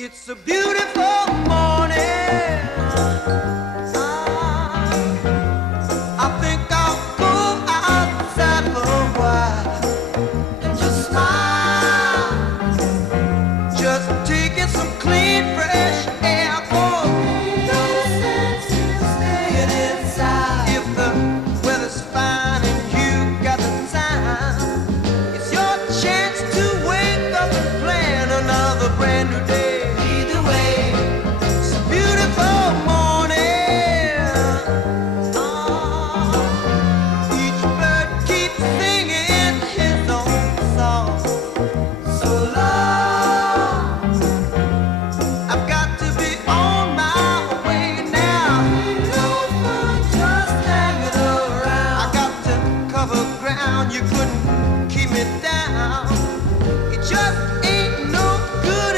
It's a beautiful morning. I think I'll go outside for a while and just smile. Just taking some clean, fresh